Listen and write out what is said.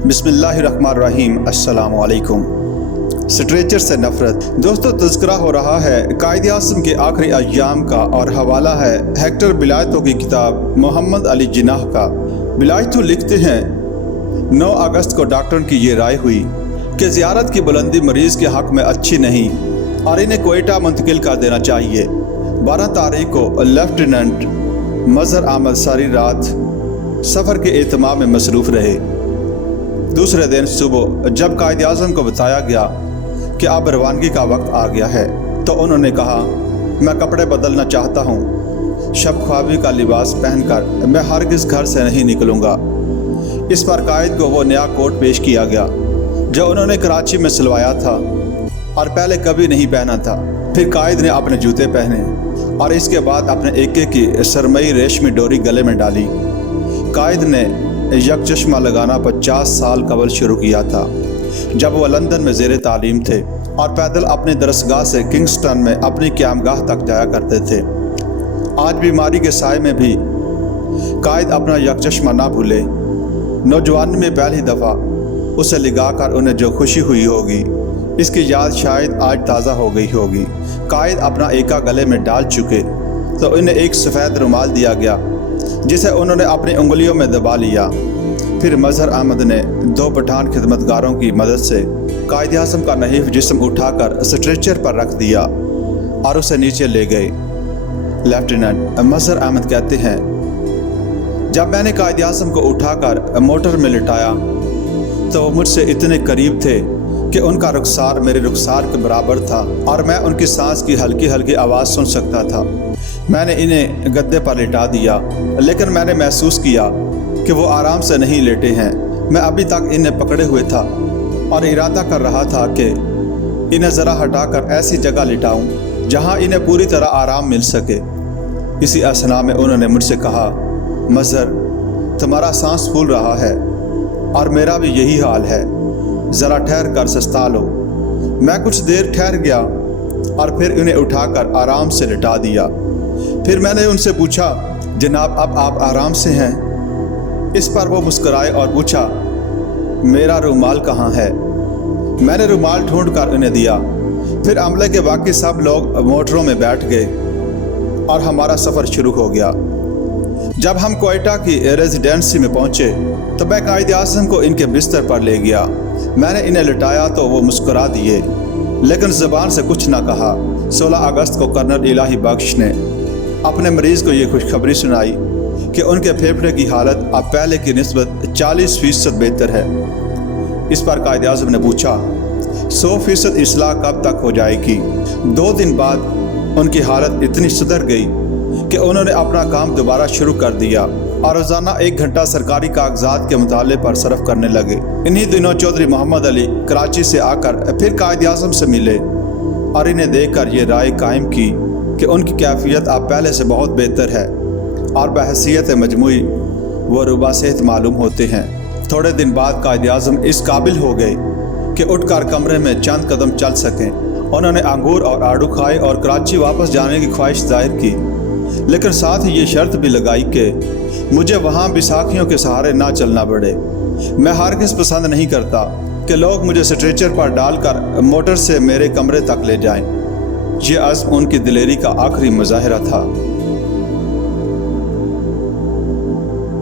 बिस्मिल्लाहिर्रहमानिर्रहीम। अस्सलाम वालेकुम। स्ट्रेचर से नफ़रत। दोस्तों, तज़किरा हो रहा है कायद-ए-आज़म के आखिरी अय्याम का और हवाला है हेक्टर बिलायतों की किताब मोहम्मद अली जिन्नाह का। बिलायतों लिखते हैं, 9 अगस्त को डॉक्टर की ये राय हुई कि ज़ियारत की बुलंदी मरीज़ के हक़ में अच्छी नहीं और इन्हें कोयटा मुंतकिल कर देना चाहिए। 12 तारीख को लेफ्टिनेंट मज़हर अहमद सारी रात सफ़र के एहतमाम में मसरूफ़ रहे। दूसरे दिन सुबह जब कायद-ए-आज़म को बताया गया कि अब रवानगी का वक्त आ गया है तो उन्होंने कहा, मैं कपड़े बदलना चाहता हूँ। शब ख्वाबी का लिबास पहनकर मैं हरगिज़ घर से नहीं निकलूँगा। इस पर कायद को वो नया कोट पेश किया गया जो उन्होंने कराची में सिलवाया था और पहले कभी नहीं पहना था। फिर कायद ने अपने जूते पहने और इसके बाद अपने एके की सरमई रेशमी डोरी गले में डाली। कायद ने एक चश्मा लगाना 50 साल कबल शुरू किया था जब वह लंदन में ज़ेरे तालीम थे और पैदल अपनी दरसगाह से किंगस्टन में अपनी क़यामगाह तक जाया करते थे। आज बीमारी के साए में भी कायद अपना एक चश्मा ना भूले। नौजवानी में पहली दफ़ा उसे लगाकर उन्हें जो खुशी हुई होगी इसकी याद शायद आज ताज़ा हो गई होगी। कायद अपना एका गले में डाल चुके तो इन्हें एक सफ़ेद रुमाल दिया गया जिसे उन्होंने अपनी उंगलियों में दबा लिया। फिर मज़हर अहमद ने 2 पठान खिदमतगारों की मदद से कायद-ए-आज़म का नहीफ जिस्म उठाकर स्ट्रेचर पर रख दिया और उसे नीचे ले गए। लेफ्टिनेंट मज़हर अहमद कहते हैं, जब मैंने कायद-ए-आज़म को उठाकर मोटर में लिटाया तो वो मुझसे इतने करीब थे कि उनका रुखसार मेरे रुखसार के बराबर था और मैं उनकी सांस की हल्की हल्की आवाज़ सुन सकता था। मैंने इन्हें गद्दे पर लिटा दिया लेकिन मैंने महसूस किया कि वो आराम से नहीं लेटे हैं। मैं अभी तक इन्हें पकड़े हुए था और इरादा कर रहा था कि इन्हें ज़रा हटाकर ऐसी जगह लिटाऊं जहां इन्हें पूरी तरह आराम मिल सके। इसी असना में उन्होंने मुझसे कहा, मज़हर, तुम्हारा सांस फूल रहा है और मेरा भी यही हाल है, ज़रा ठहर कर सस्ता लो। मैं कुछ देर ठहर गया और फिर इन्हें उठाकर आराम से लिटा दिया। फिर मैंने उनसे पूछा, जनाब अब आप आराम से हैं? इस पर वो मुस्कराए और पूछा, मेरा रुमाल कहाँ है? मैंने रुमाल ढूंढ कर उन्हें दिया। फिर अमले के बाकी सब लोग मोटरों में बैठ गए और हमारा सफ़र शुरू हो गया। जब हम कोयटा की रेजिडेंसी में पहुँचे तो मैं कायद-ए-आज़म को इनके बिस्तर पर ले गया। मैंने इन्हें लिटाया तो वो मुस्कुरा दिए लेकिन ज़बान से कुछ ना कहा। 16 अगस्त को कर्नल इलाही बख्श ने अपने मरीज़ को ये खुशखबरी सुनाई कि उनके फेफड़े की हालत अब पहले की निस्बत 40% बेहतर है। इस पर कायद-ए-आज़म ने पूछा, 100% इस्लाह कब तक हो जाएगी? 2 दिन बाद उनकी हालत इतनी सुधर गई कि उन्होंने अपना काम दोबारा शुरू कर दिया और रोज़ाना 1 घंटा सरकारी कागजात के मुताले पर सर्फ करने लगे। इन्हीं दिनों चौधरी मोहम्मद अली कराची से आकर फिर कायद-ए-आज़म से मिले और इन्हें देखकर ये राय कायम की कि उनकी कैफियत अब पहले से बहुत बेहतर है और बहसीयत मजमूई वो रुबा सेहत मालूम होते हैं। थोड़े दिन बाद कायद-ए-आज़म इस काबिल हो गए कि उठकर कमरे में चंद कदम चल सकें। उन्होंने अंगूर और आड़ू खाए और कराची वापस जाने की ख्वाहिश जाहिर की लेकिन साथ ही ये शर्त भी लगाई कि मुझे वहाँ बिसाखियों के सहारे ना चलना पड़े। मैं हरगिज़ पसंद नहीं करता कि लोग मुझे स्ट्रेचर पर डालकर मोटर से मेरे कमरे तक ले जाएं। ये अज़्म उनकी दिलेरी का आखिरी मुज़ाहिरा था।